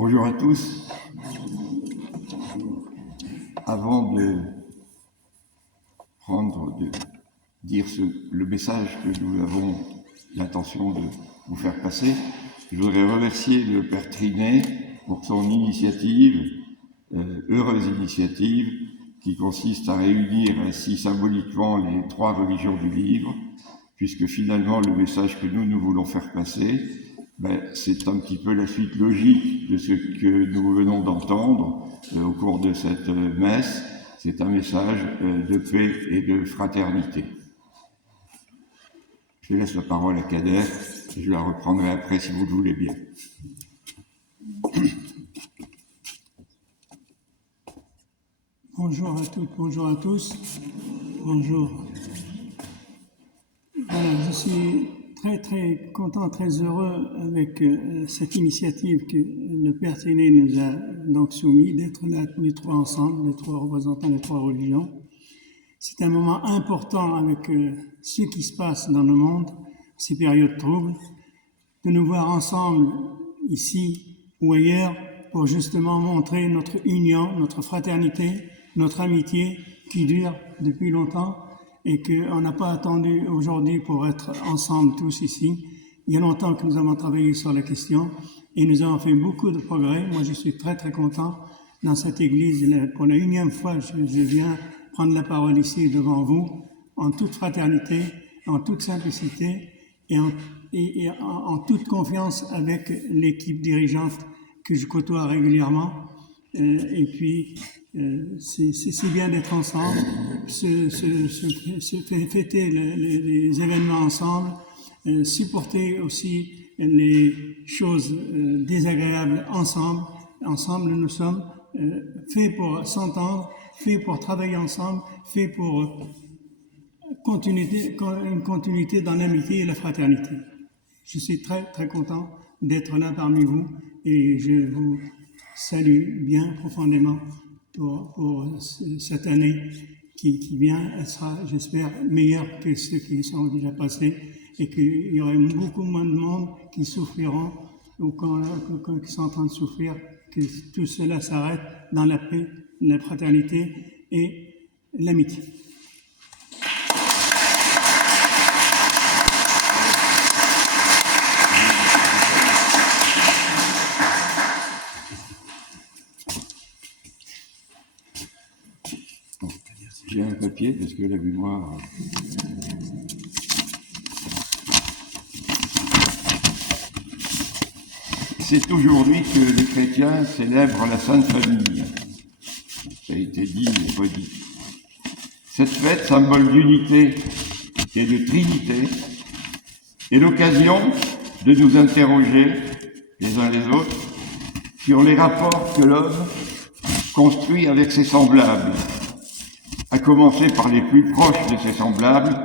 Bonjour à tous. Avant de dire le message que nous avons l'intention de vous faire passer, je voudrais remercier le Père Trinet pour son initiative, heureuse initiative, qui consiste à réunir ainsi symboliquement les trois religions du livre, puisque finalement le message que nous voulons faire passer, c'est un petit peu la suite logique de ce que nous venons d'entendre au cours de cette messe. C'est un message de paix et de fraternité. Je laisse la parole à Kader, et je la reprendrai après si vous le voulez bien. Bonjour à toutes, bonjour à tous. Bonjour. Voilà, je suis très content, très heureux avec cette initiative que le Père Trinet nous a donc soumis, d'être là tous les trois ensemble, les trois représentants des trois religions. C'est un moment important avec ce qui se passe dans le monde, ces périodes troubles, de nous voir ensemble ici ou ailleurs pour justement montrer notre union, notre fraternité, notre amitié qui dure depuis longtemps et qu'on n'a pas attendu aujourd'hui pour être ensemble tous ici. Il y a longtemps que nous avons travaillé sur la question et nous avons fait beaucoup de progrès. Moi, je suis très content dans cette église. Pour la unième fois, je viens prendre la parole ici devant vous en toute fraternité, en toute simplicité et en toute confiance avec l'équipe dirigeante que je côtoie régulièrement. Et puis, c'est bien d'être ensemble, fêter les événements ensemble, supporter aussi les choses désagréables ensemble. Ensemble, nous sommes faits pour s'entendre, faits pour travailler ensemble, faits pour une continuité dans l'amitié et la fraternité. Je suis très content d'être là parmi vous et je vous salue bien profondément pour cette année qui vient. Elle sera, j'espère, meilleure que ceux qui sont déjà passés et qu'il y aura beaucoup moins de monde qui souffriront ou qui sont en train de souffrir, que tout cela s'arrête dans la paix, la fraternité et l'amitié. J'ai un papier parce que la mémoire... C'est aujourd'hui que les chrétiens célèbrent la Sainte Famille. Ça a été dit et redit. Cette fête, symbole d'unité et de trinité, est l'occasion de nous interroger les uns les autres sur les rapports que l'homme construit avec ses semblables, à commencer par les plus proches de ses semblables,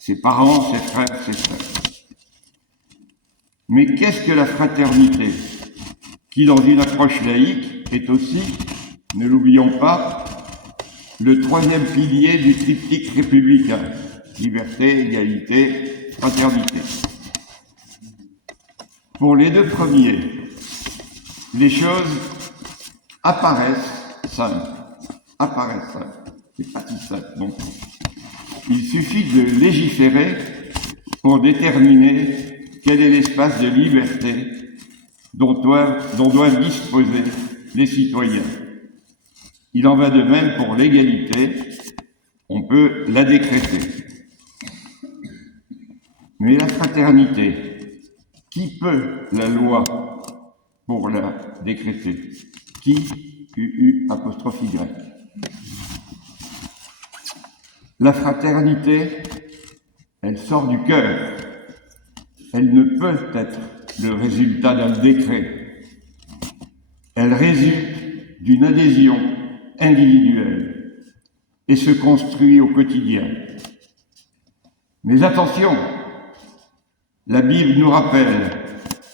ses parents, ses frères, ses sœurs. Mais qu'est-ce que la fraternité, qui dans une approche laïque est aussi, ne l'oublions pas, le troisième pilier du triptyque républicain, liberté, égalité, fraternité. Pour les deux premiers, les choses apparaissent simples. C'est pas si simple non plus. Il suffit de légiférer pour déterminer quel est l'espace de liberté dont doivent disposer les citoyens. Il en va de même pour l'égalité, on peut la décréter. Mais la fraternité, qui peut la loi pour la décréter? Qui? UU'. La fraternité, elle sort du cœur. Elle ne peut être le résultat d'un décret. Elle résulte d'une adhésion individuelle et se construit au quotidien. Mais attention, la Bible nous rappelle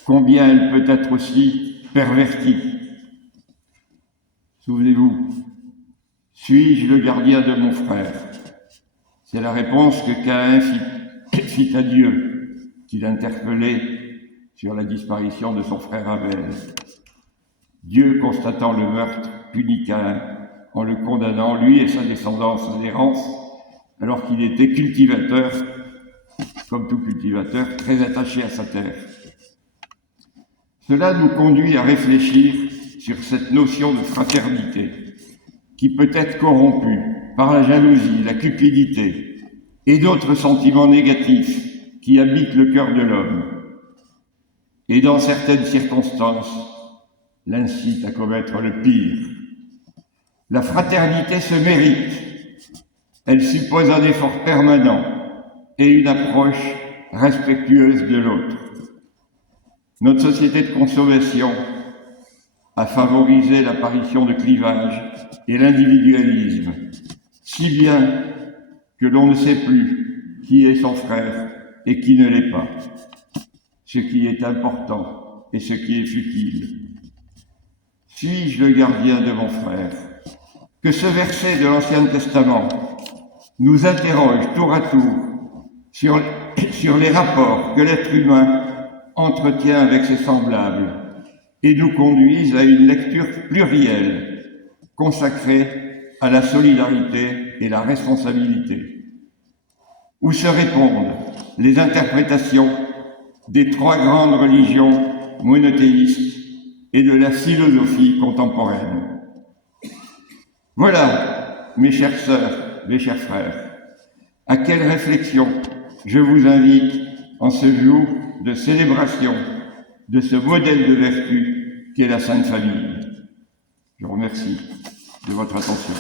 combien elle peut être aussi pervertie. Souvenez-vous, suis-je le gardien de mon frère? C'est la réponse que Caïn fit à Dieu, qu'il interpellait sur la disparition de son frère Abel. Dieu, constatant le meurtre, punit Caïn en le condamnant, lui et sa descendance, à l'errance, alors qu'il était cultivateur, comme tout cultivateur, très attaché à sa terre. Cela nous conduit à réfléchir sur cette notion de fraternité, qui peut être corrompue par la jalousie, la cupidité et d'autres sentiments négatifs qui habitent le cœur de l'homme, et dans certaines circonstances, l'incitent à commettre le pire. La fraternité se mérite. Elle suppose un effort permanent et une approche respectueuse de l'autre. Notre société de consommation a favorisé l'apparition de clivages et l'individualisme, si bien que l'on ne sait plus qui est son frère et qui ne l'est pas, ce qui est important et ce qui est futile. Suis-je le gardien de mon frère? Que ce verset de l'Ancien Testament nous interroge tour à tour sur les rapports que l'être humain entretient avec ses semblables et nous conduise à une lecture plurielle consacrée à la solidarité et la responsabilité, où se répondent les interprétations des trois grandes religions monothéistes et de la philosophie contemporaine. Voilà, mes chères sœurs, mes chers frères, à quelle réflexion je vous invite en ce jour de célébration de ce modèle de vertu qu'est la Sainte Famille. Je vous remercie de votre attention.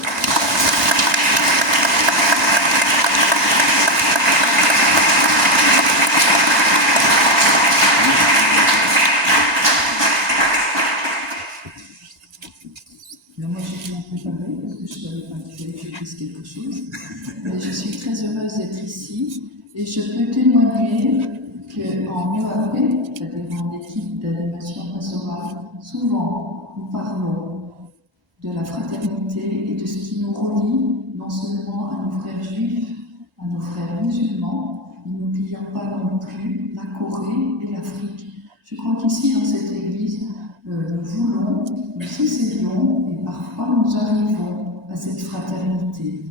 Alors moi, j'ai bien préparé parce que je ne savais pas qu'il fallait que je dise quelque chose. Mais je suis très heureuse d'être ici et je peux témoigner qu'en EAP, c'est-à-dire en équipe d'animation pastorale, souvent nous parlons de la fraternité et de ce qui nous relie non seulement à nos frères juifs, à nos frères musulmans, mais n'oublions pas non plus la Corée et l'Afrique. Je crois qu'ici, dans cette église, nous voulons, nous essayons et parfois nous arrivons à cette fraternité.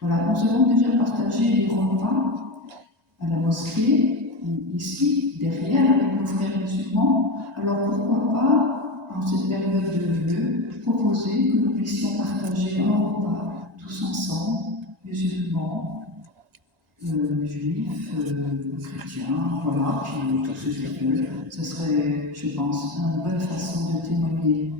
Voilà, nous avons déjà partagé des repas à la mosquée, ici, derrière, avec nos frères musulmans. Alors pourquoi pas, en cette période de vœux, proposer que nous puissions partager un repas tous ensemble, musulmans, juifs, chrétiens, voilà, puis tous ceux qui veulent. Ce serait, je pense, une bonne façon de témoigner